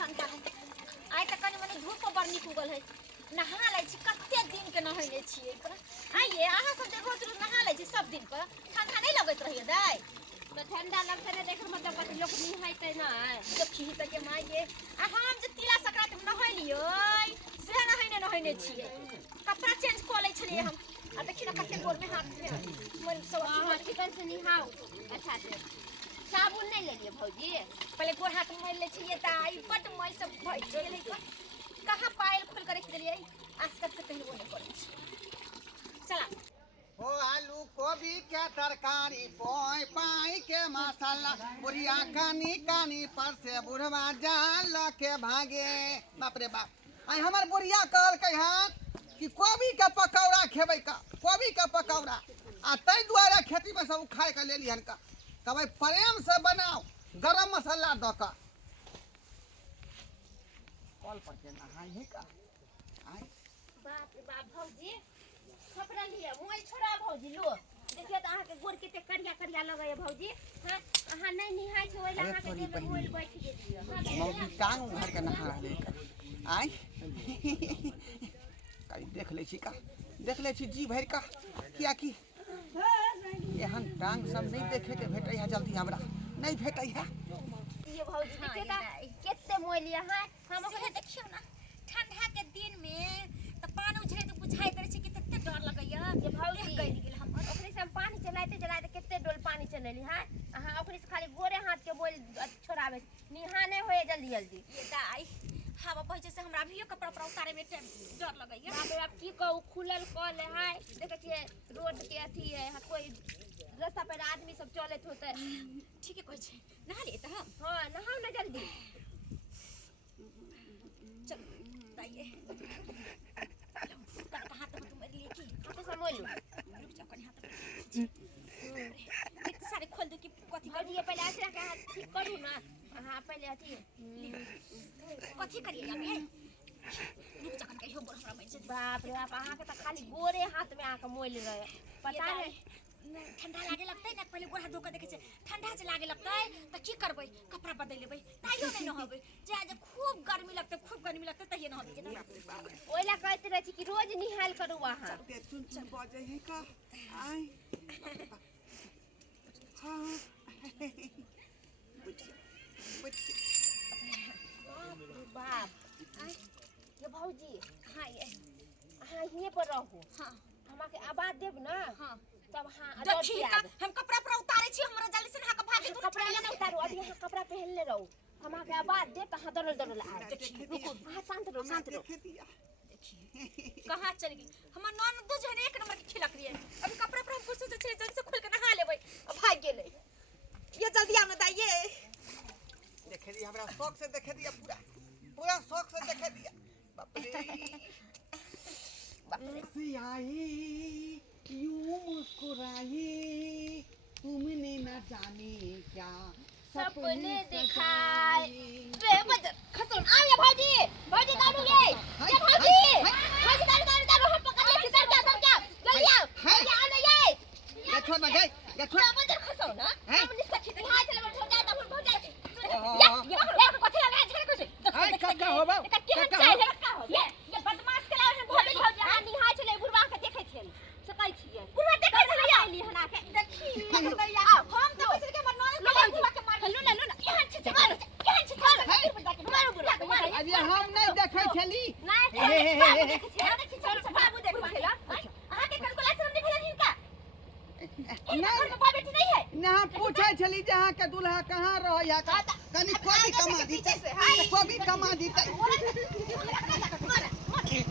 ठंडा है आइ त कनी मनी धूप बड़ निक उगल है नहा लै छी कते दिन के नहैले छियै आइए अहाँ सब जे रोज रोज नहा लै छी सब दिन पर ठंडा नहीं लगत रहिए दाई तो ठंडा लगते नहीं देख मतलब कथि लोग निहाइते ना देखी त के माइए आ हम जे तिला संक्रांति में नहैलियै से नहैने छियै कपड़ा चेंज क लै छलियै हम आ देखी ना कते गोर में हाथ में मोर सब हां चिकन से निहाओ अच्छा से साबुन नहीं ले लिए भौजी पहले गोर हाथ में ले छियै त आई बड मई सब भइ गेलै कहां पायल खोल के रख देलियै आजकल से पहले वो नहीं करै छी चला ओ आलू कोबी के तरकारी पोई पाई के मसाला बुढ़िया कानी कानी पर से बुढ़वा जाल के भागे बाप रे बाप आई हमर बुढ़िया कहलकै हन कि कोबी के पकौड़ा खेबै का कोबी के पकौड़ा आ तै दुआरे खेती में सब खाए के लेली हन का तब प्रेम से बनाओ गरम मसाला द का कॉल पर के नहाई है का आई बाप रे बाप भौजी कपड़ा लिया मोबाइल छोड़ा भौजी लो देखिए तो अहाँ के गोर केते करिया करिया लगय भौजी हां अहाँ नहीं निहाय छै ओइला अहाँ के देह में मोबाइल बैठ गेलिए मौगी टांग घर के नहा ले आई कई देख ले छी का देख ले छी जी भर का किया की एहन टांग सब नहीं देखे के भेटै है जल्दी हमरा नहीं भेटै है ये भौजी देखिए ता केते मोबाइल यहाँ हम से देखियो ना ठंडा के दिन में त पानी उझरे तो बुझाई करे छी कि तते डर लगैया ये भौजी गई गेल हम ओकरे से हम पानी चलाते चलाते केते डोल पानी चलेली हां अहाँ ओकरे से खाली गोरे हाथ के बोल छोड़ावे निहा नहीं होए जल्दी जल्दी ये दाई हवा पहुंचे से हमरा भी कपड़ा पर उतारे में डर लगैया बाप रे बाप की कहू खुलल कल है देखे छिए रोड के अथी है कोई रास्ता पर आदमी सब चलत होते ठीक है कोई छे नहा लिए त हम हां नहाओ ना जल्दी चल दाइए का हाथ में तुम लिए की हाथ से मोलू रुक जा कनी हाथ में सारे खोल दो कि कथी भौजी ये पहले ऐसे का ठीक करू ना हां पहले अथी कथी करिए हमें रुक जा कनी हो बोल हमरा में से बाप रे बाप अहाँ के त खाली गोरे हाथ में आके मोल रहे पता नहीं ठंडा लागे लगतै ना पहले गोर हाथ धो के देखे छै ठंडा से लागे लगतै त की करबै कपड़ा बदल लेबै ताइयो नहीं नहबै जे आज खूब गर्मी लगतै तहिए नहबै ना ओइला कहते रहे छी कि रोज निहाल करू वहां ते चुन चुन बजे है का आई बाप ये भौजी हां ये हां ये पर रहो हां हमरा के आवाज देब ना हां तब हां देखी हम कपड़ा पर उतारे छी हमरा जल्दी से नहा के भागे दूर कपड़ा ना उतारो अभी यहाँ कपड़ा पहन ले रहो हमरा के आवाज दे त हां दरल दरल आ देखी रुको हां शांत रहो देखी कहां चल गई हमर नॉन दो जने एक नंबर के खिलक रही है अभी कपड़ा पर हम कुछ से जल्दी से खोल के नहा लेबै अब भाग गेलै ये जल्दी आना दाइए देखे दिया हमरा शौक से देखे दिया पूरा पूरा शौक से देखे दिया बाप रे आई यूं मुस्कुराई तुमने न जाने क्या सपने दिखाए रे बज खतम आ ये भौजी भौजी दारू ये भौजी भौजी दारू हम पकड़ ले सब क्या जल्दी आओ जल्दी आ ना ये छोड़ ना गई ये छोड़ बज खसो ना हम नि सखी दे हां चल छोड़ जा तब हो जाए या कथि लगा छे कुछ हाय का होबा केहन चाहे का हो ये बदमाश के लावे भौजी भौजी आ निहा छले बुढ़वा के देखे छे सकई छिए बुढ़वा देखे छले आइली हना के देखी लगैया हम तो कैसे के बनन बुढ़वा के मार लो ना केहन छे केहन छे मारो बुढ़वा अभी हम नहीं देखे छली नहीं देखी छोड़ से बाबू देख छला अहाँ के कनकोला से हम देख लेहिन का नहीं है ना पूछे छली जहां के दुल्हा कहां रह या कनी कोबी कमा दी कोबी कमा दी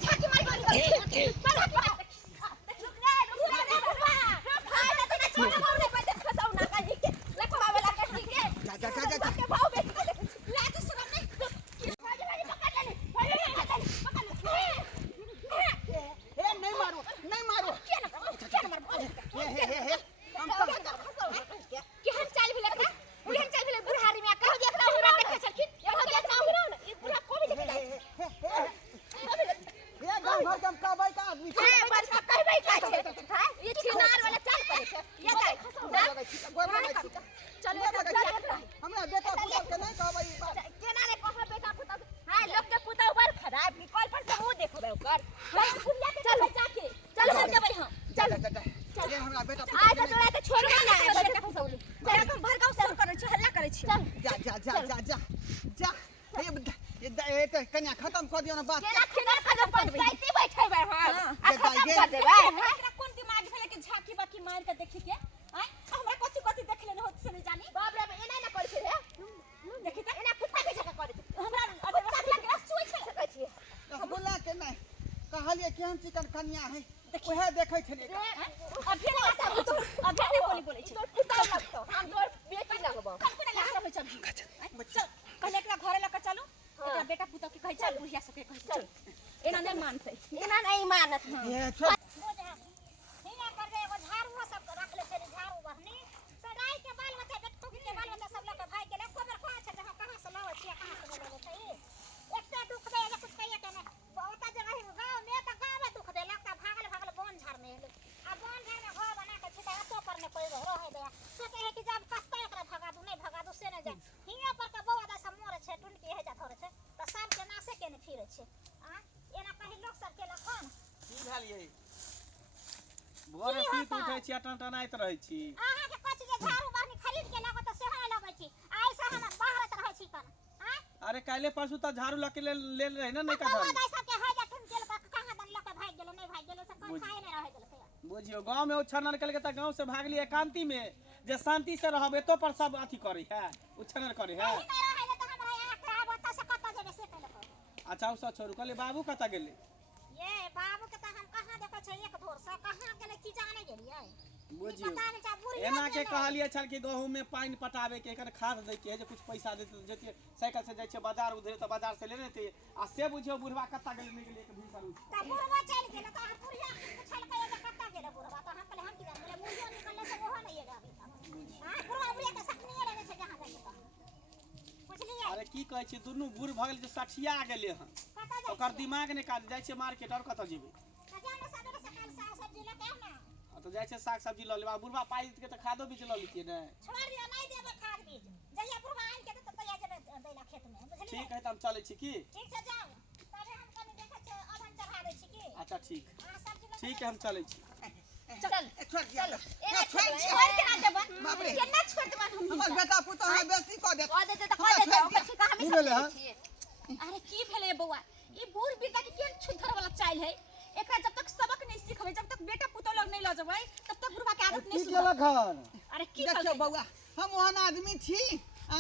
छाती मार नहीं मारो नहीं मारो केहन चाल भी लगता केहन चाल भी लग बुढ़ारी में कह दिया अपना हमरा देखे छलखिन ये हो गया साहब ना ये बुढ़ा को भी देखे ये गांव घर के कहबै का आदमी है बस कहबै का छै ये छिनार वाला चाल करे छै ये जा जा जा जा ये तो कन्या खत्म कर दियो ना बात केना खिना खत्म कर देबै पंचायती बैठेबै हम ये खत्म ये- कर देबै एकरा कोन दिमाग भेले कि झाकी बाकी मार के देखी के आय हमरा कथि कथि देखले न होत से नहीं जानी बाप रे एना ना कर छै रे देखि त एना कुत्ता के जका करे हमरा अबे रखला के सोई छै सकै छी रसगुल्ला के नहीं कहलिए केहन चिकन कन्या है ओहे देखै छलिए अभी नहीं सब अभी नहीं बोली छै तो कुत्ता लगतो हम तोर बेटी लगबो कल कोने लास्ट होय सब्जी चल पहले एकरा घरे लके चलू एकरा बेटा पुता के कहै चल बुढ़िया सबके कहै चल एना नहीं मानतै एना नहीं मानत ये छोड़ हिया कर दे एगो झाड़ू सब रख ले छै झाड़ू बहनी सदाई के बाल बच्चा बेटो के बाल बच्चा सब लके भाग गेले कोबर कहां छै हम कहां से लावे छियै कहां से लेबे छै एकटा दुख दे एगो कुछ कहिए के बहुत जगह है गांव में त गांव में दुख दे लगता भागल बोन झाड़ में हेले आ बोन झाड़ में घर बना के छिटा तो पर ने कोई रहे दे सोचे है कि जब कस्ता एकरा भगा दू नहीं भगा दू से नहीं जाए हिया पर के बौआ दा सब मोरे छै टुनकी है जा थोड़े छै त सब के नासे के ने फिरे छै आ एना कहि लोग सब के लखन की भेलियै भोरे सीत उठै छी टनटनाइत रहै छी अहाँ के कछ जे झाड़ू बाहनी खरीद के लाबो त सेहो नहीं लाबै छी आइ से हम बाहर रहै छी कन हां अरे काल्हे परसू त झाड़ू लके लेल रहे ना नहीं का कतौ झाड़ू दाई सब के है जा टुन के कहां दन लके भाग गेलो नहीं भाग गेलो से कोई खाए नहीं रहे गेलो बुझियो गांव में उछनर कल के त गांव से भागली एकांती में जे शांति से रहबे तो पर सब अथी करे है उछनर करे है नहीं रहे त हमरा यहाँ खराब होता से कत जेबे से कहलको अच्छा उसा छोड़ू कहले बाबू कता गेले ये बाबू के त हम कहां देखै छै एक धोर से कहां गेले की जाने गेलियै बुझियो पता नहीं चा बुढ़िया एना के कहलिए छल कि गहूं में पानी पटावे के एकर खाद दे के जे कुछ पैसा देते जेते साइकिल से जाय छै बाजार उधरे त बाजार से लेने थे आ से बुझियो बुढ़वा कता गेले नहीं गेले के भीतर त बुढ़वा चल गेल त बुढ़िया पूछल के जे कत गेले बुढ़वा त हम कहले हम की जाने बुढ़िया निकलले से ओहो नहीं गेले अभी तक हां बुढ़वा बुढ़िया के सकनी लेने छै जहां जाके त बुझलिए अरे की कहै छी दुनू बूढ़ भ गेल जे सठिया गेले हन कत जाय ओकर दिमाग ने काज जाय छै मार्केट और कत जेबे जाने सदर से काल साग सब्जी लेके आना तो जाय छै साग सब्जी ल लेबा बुढ़वा पाई के त खादो बीज ल लेतिए ने छोड़ दिया नहीं देबे खाद बीज जहिया बुढ़वा आइन के त तैया जेबे दैला खेत में बुझलिए ठीक है त हम चले छी की ठीक छै जाओ तबे हम कनी देखै छै अधन चढ़ा दै छी की अच्छा ठीक हां सब्जी ठीक है हम चले छी चल छोड़ दिया एना छोड़ छोड़ के ना देबन बाप रे। केना छोड़ देबन हम हमर बेटा पुतौ है बेइज्जती कर दे कह देते त कह देते ओकर ठिका हमें की भेलै, हाँ? छियै अरे की भेले बौआ ई बूढ़ बिरता के केन छुधर वाला चाइल है एकरा जब तक सबक नहीं सिखबै जब तक बेटा पुतौ लग नहीं ल जबै तब तक बुढ़वा के आदत नहीं की सुधर केलक हन अरे की देखियो कहबै बौआ हम ओहन आदमी छी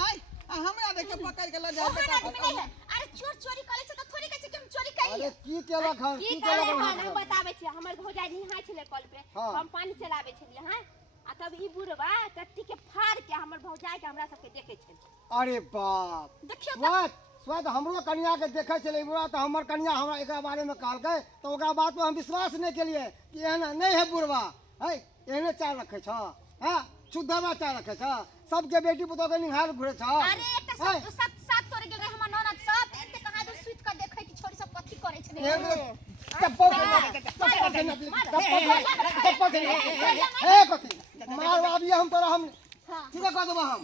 आय आ हमरा देखे पकड़ के ल जा ओहन आदमी नहीं है अरे चोर चोरी करे छै त थोड़ी कहै छै कि हम चोरी अरे कइले की केलक हन की की करे केलक हम हन बताबै छी हमर भौजाई निहाय छले कल पे हाँ। हम पानी चलाबै छलिए हां आ तब ई बुढ़वा टट्टी के फाड़ के हमर भौजाई के हमरा सबके देखे छै अरे बाप देखियो त स्वाद स्वाद हमरो कन्या के देखे चले बुढ़ा तो हमर कन्या हमरा एकरा बारे में कहलकै तो ओकरा बात पे हम विश्वास नहीं केलिए कि एहन नहीं है बुढ़वा है एहने चाल रखे छ हां शुद्धवा चाल रखे छ सबके बेटी पुतौ के निहार घुरे छ अरे एकटा सब साथ तोड़ गेल रहे हमर ननद सब एते कहा दो सुइत के देखै कि छोरी सब कथि करे छै एगो टप्पो हे कथी मार बाबी हम तोरा हम ठीक है कह देबो हम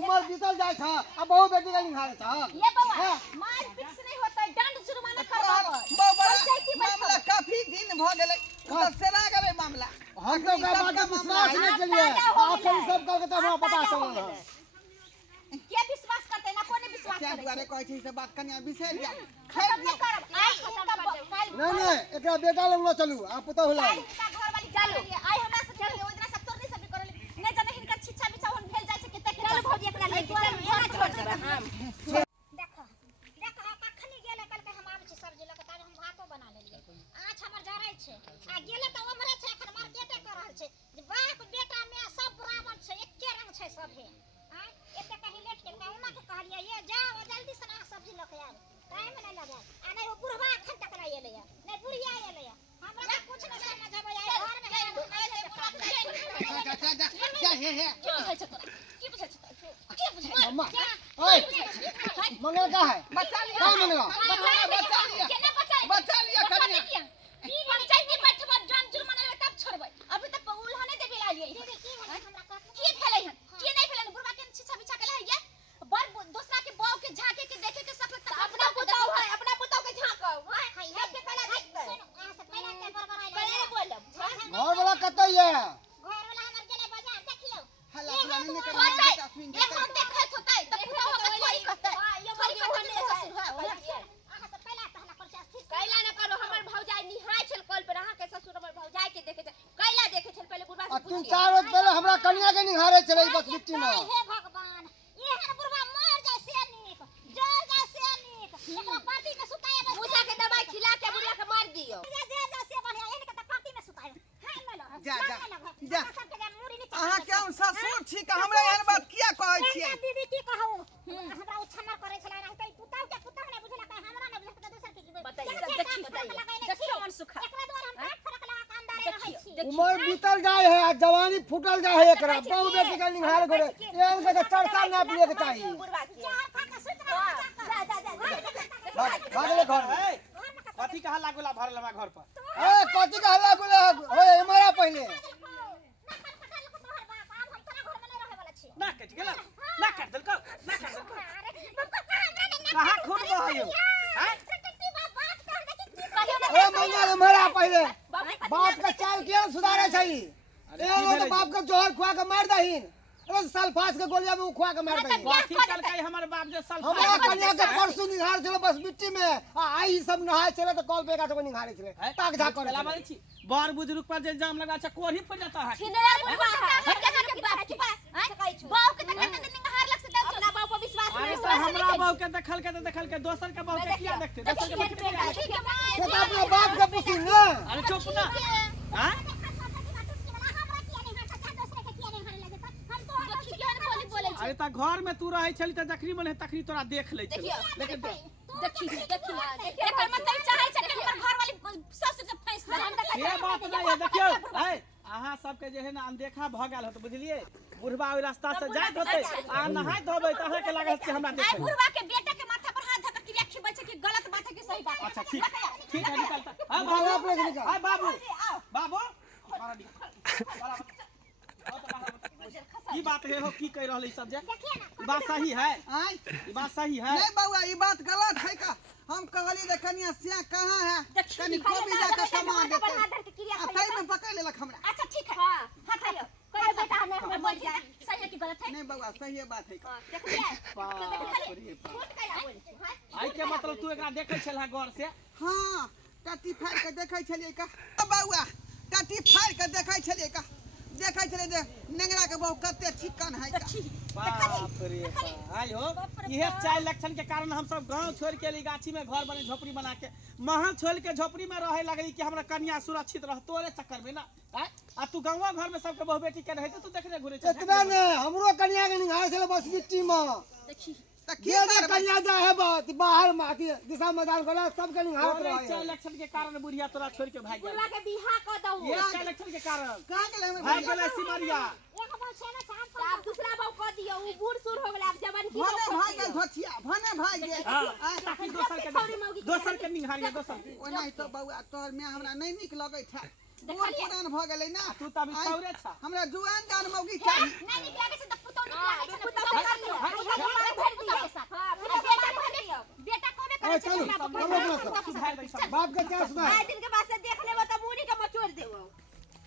उमर बीतल जाय छ अब बहु बेटी के निहार छ ये बौआ मार फिक्स नहीं होता दंड जुर्माना करबाबो पंचायती मामला काफी दिन भ गेलै तो सेरा गेलै मामला हम तो का बात पे विश्वास नहीं केलिए आखिर सब करके तो हमरा पता चलल है के विश्वास करते ना कोने विश्वास क्या करे दुआरे कहै छै से बात कन्या बिसरि जा खत्म नहीं करब आई काल नहीं एकरा बेटा लग न चलू आ पुतौ होला का घर वाली चलो आई हमरा से चल ओइदरा सब तोड़ नहीं सब करले नहीं जाने हिनकर छिछा बिछावन भेल जाय छै कते चल भौजी एकरा ले चल छोड़ देबे हम देखो कखनी गेले कल के हम आबै छी सब्जी लके ताबे हम भातो बना लेलिए आँच हमर जरै छै आ गेले त ओमरे छै एखन मार्केटे कर रहल छै जे बाप बेटा में सब बराबर छै एके रंग छै सबे हां एते कहि लेट के कहुना के कहलिए ये जाओ जल्दी से ना सब्जी लके आब टाइम नहीं लगे आ नहीं वो बुढ़वा अखन तक नहीं एले नहीं बुढ़िया एले हमरा कुछ नहीं समझ आबै आई घर में जा हे की बुझै छै तोरा की बुझै छै की बुझै अम्मा ओए मंगल का है बचा लिया का मंगला बचा लिया केना बचा लिया कन्या ई पंचायती बैठबा जान जुर्माना लेबे तब छोड़बै अभी तक उल्हाने देबे लागिए दीदी की हमरा की भेलै हन की नहीं भेलै बुढ़वा के छिछा बिछा के लहैया बड़ दूसरा के बाव के झाके के देखे के सकल त अपना पुताव है अपना पुताव के झांकौ हां है के पहले देखबै आ से पहले के बरबराई पहले बोलब घर वाला कतै है घर वाला हमर गेले बाजार देखियो हल्ला फुलानी ने कर एक हम देखैत होतै त पूरा 3-4 रोज पहले हमरा कन्या के निहारे चले बस मिट्टी में। हे भगवान एहन बुढ़वा मर जाए से नीक जर जाए से नीक एकरा पार्टी में सुताए बस मूसा के दवाई खिला के बुढ़िया के मार दियो जे से बढ़िया एहन के पार्टी में सुताए हां ले लो जा सबके जा मुड़ी नीचे अहाँ के हम ससुर छी का हमरा एहन बात किया कहै छियै? दीदी की कहू हमरा उछन्ना करे छला नहीं त कुत्ता के कुत्ता ने बुझला का हमरा ने बुझला दूसर के की बताइए देखियो मन सुखा एकरा द्वारा हम पेट फरक लगा कामदारे रहै छी उमर बीतल जाए है आ जवानी फूटल जाए है एकरा बहु बेटी के निहार करे एहन के चर्चा ना पिए के चाहिए। बुढ़वा के चार खा के सुत रह भागले घर में। ए, कथी कहा लागला भरल बा घर पर? ए कथी का हल्ला गुला होए हमरा पहले ना कट गेल, ना काट देलको, ना काट देलको। कहाँ खून बहयो? हैं? ए मंगा हमरा पहले बाप का चाल के सुधारे चाहिए। ए तो बाप का जोहर खुआ के मार दहिन अरे सल्फास के गोलियां में खुआ के मार दहिन। कथी कलकै हमर बाप जे सल्फा हमरा कन्या के परसों निहार चलो बस मिट्टी में आ आई सब नहाए चले तो कॉल पे का तो निहारे चले ताक झाक करे चला छी बड़ बुजुर्ग पर जे जाम लगा छ कोढ़ी फट जाता है। छिनरा बुढ़वा हट के के बात चुप है बाऊ के देखते निहार लग से दे ना बाऊ पर विश्वास अरे तो हमरा बाऊ के देखल के दोसर के बाऊ के किया देखते? दोसर के बाऊ के किया देखते? से तो अपने बाप के पूछी ना। अरे चुप ना। हां? अरे त घर में तू रहै छली त जखनी मन है तखनी तोरा देख लै छली। लेकिन देखी एकर मतलब चाहे छै कि हमर घर वाली सस से फैस ये बात नहीं है देखियो है अहाँ सबके जे है ना अनदेखा भ गेल होत बुझलिए बुढ़वा ओइ रास्ता से जाइत होते आ नहाय धोबै त अहाँ के लागल कि हमरा आई देखे। बुढ़वा के बेटा के माथा पर हाथ धक क्रिया खिबै छै कि गलत बात है कि सही बात है। अच्छा ठीक है निकलता। हां बाबू बाबू अपने निकल। हां बाबू बाबू बाहर निकल। की बात है हो की कह रहल ई सब जे ई बात सही है? आई ई बात सही है? नहीं बउआ ई बात गलत है का? हम कहली रे कन्या सिया कहां है कनी कोबी जाके कमा देते आ तई में पकड़ लेलक हमरा। अच्छा ठीक है हां हाथ लो कोई बेटा हमें हमर बोल जाए सही है कि गलत है? नहीं बउआ सही है बात है का? देख लिया बाप रे बाप। आई के मतलब तू एकरा देखै छलह गौर से? हां टट्टी फाड़ के देखै छलिए का? बउआ टट्टी फाड़ के देखै छलिए का? देखै छलिए जे नेंगरा के बहु कते चिकन है का? बाप रे बाप। आई हो इहे चार लक्षण के कारण हम सब गांव छोड़ के ली गाछी में घर बने झोपड़ी बना के महल छोड़ के झोपड़ी में रहे लगली कि हमरा कन्या सुरक्षित रह तोरे चक्कर में ना। हैं? आ तू गांव घर में सबके बहु बेटी के रहे तू देखने घुरे छ। इतना ने हमरो कन्या के निहार चले बस मिट्टी में देखी त की कन्या जा है बात बाहर माटी दिशा मैदान गला सब के निहार रहे चार लक्षण के कारण बुढ़िया तोरा छोड़ के भाग बुढ़वा गेल। के बियाह क दऊ ये चार लक्षण के कारण कहां गेले हमें भाग गेल सिमरिया। एक बार छे ना साहब अब दूसरा बाऊ क दियो उ बूढ़ सुर हो गेल अब जवान की भने भाग गेल धोथिया भने भाग गेल। हां ताकि दोसर के निहारिया दोसर के। ओना तो बउआ तोर में हमरा नहीं निक लगै था बूढ़ पुरान भ गेलै ना तू त अभी छौरे छ। हमरा जुआन जान मौगी चाहिए। नहीं निक लागे से त पुतो निक लागे से पुतो पुतो कर लियो हमारे भेज दियो बेटा भर दियो बेटा कोबे करे छै चलो बाप के चांस में आए दिन के बाद से देख लेबो त बूढ़ी के मचोड़ देबो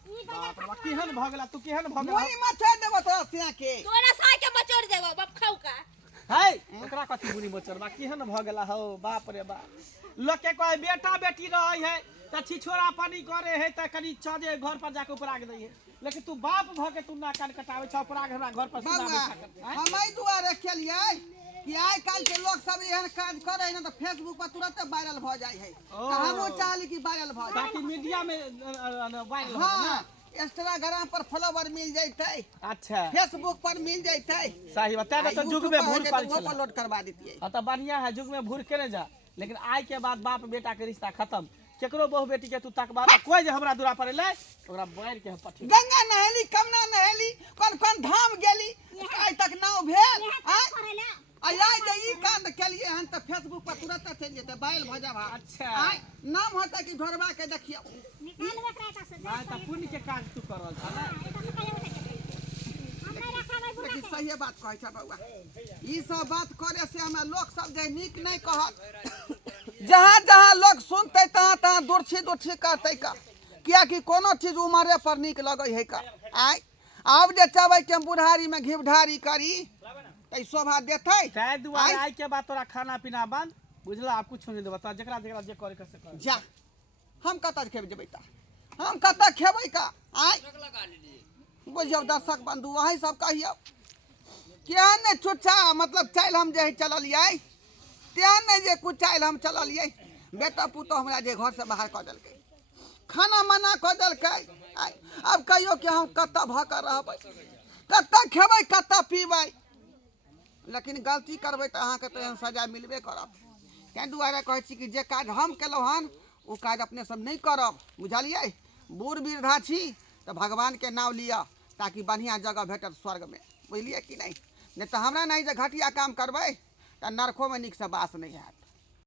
बाप रे बाप केहन भ गेला तू केहन भ गेला? मोई माथे देबो तो सिया के तोरा साय के मचोड़ देबो बाप खाऊ का है ओकरा कथी बुनी मोचरबा केहन भ गेला हो बाप रे बाप। लोग के कहे बेटा बेटी रहै है त छिछोरा पानी करे है त कनी चजे घर पर जाके उपराग दै है लेकिन तू बाप भ के तू ना कान कटावे छ उपराग हमरा घर पर सुना बउआ बैठा हम एहि दुआरे खेलिए कि आइ काल के लोग सब एहन काज करे ना तो फेसबुक पर तुरंत वायरल भ जाय है। ओ। हमो चाहली कि वायरल भ जाय। ताकि मीडिया में वायरल हो हां इंस्टाग्राम पर फॉलोवर मिल जैते अच्छा फेसबुक पर मिल जैते सही बता दे तो जुग में भूर पर चला अपलोड करवा देतिए। हां त बढ़िया है जुग में भूर केने जा लेकिन आज के बाद बाप बेटा के रिश्ता खत्म केकरो बहु बेटी के तू तकबा कोई जे हमरा दूरा पर ले ओकरा बैर के पठी गंगा नहेली कमना नहेली कौन धाम गेली आइ तक नाव भेल आई जे ई कांड केलिए हन त फेसबुक पर तुरंत चल जेते वायरल भ जाबा। अच्छा आई नाम होता कि घरवा के देखियो निकाल बेटा का से हां त पुण्य के काज तू करल छ ना। लेकिन सही बात कहै छ बउआ ई सब बात करे से हमरा लोग सब जे नीक नहीं कहत जहां जहां लोग सुनते तहां तहां दुरछी करते का किया कि कोनो चीज उमरे पर नीक लगै है का। आई अब जे चाहबै कि हम बुढ़ारी में घिवढारी करी त शोभा देतै शायद दुआरे आई के बाद तोरा खाना पीना बंद बुझला आप कुछ नहीं देबा जेकरा जेकरा जे करे से कर जा हम कत खेब जेबै त हम कत खेबै का। आई बुझियौ दर्शक बंधु वही सब कहियौ क्या ने चुच्चा मतलब चाइल हम जे चललियै त्या नहीं जे कुछ चाइल हम चललियै बेटा पुतो हमरा जे घर से बाहर कऽ देलकै खाना मना कऽ देलकै अब कहियो कि हम कत्ता भऽ रहबै कत्ता खेबै कत्ता पीबै लेकिन गलती करबै तऽ अहाँके तऽ एहन सजा मिलबे करत ताहि दुआरे कहै छी कि जे काज हम केलहुँ हन ओ काज अपने सब नहीं करब बुझलियै बूढ़ वृद्धा छी तो भगवान के नाम लिया ताकि बढ़िया जगह भेटत स्वर्ग में बुझलिए कि नहीं तो हमरा नहीं जे घटिया काम करबै तो नरको में नीक से बास नहीं हैत।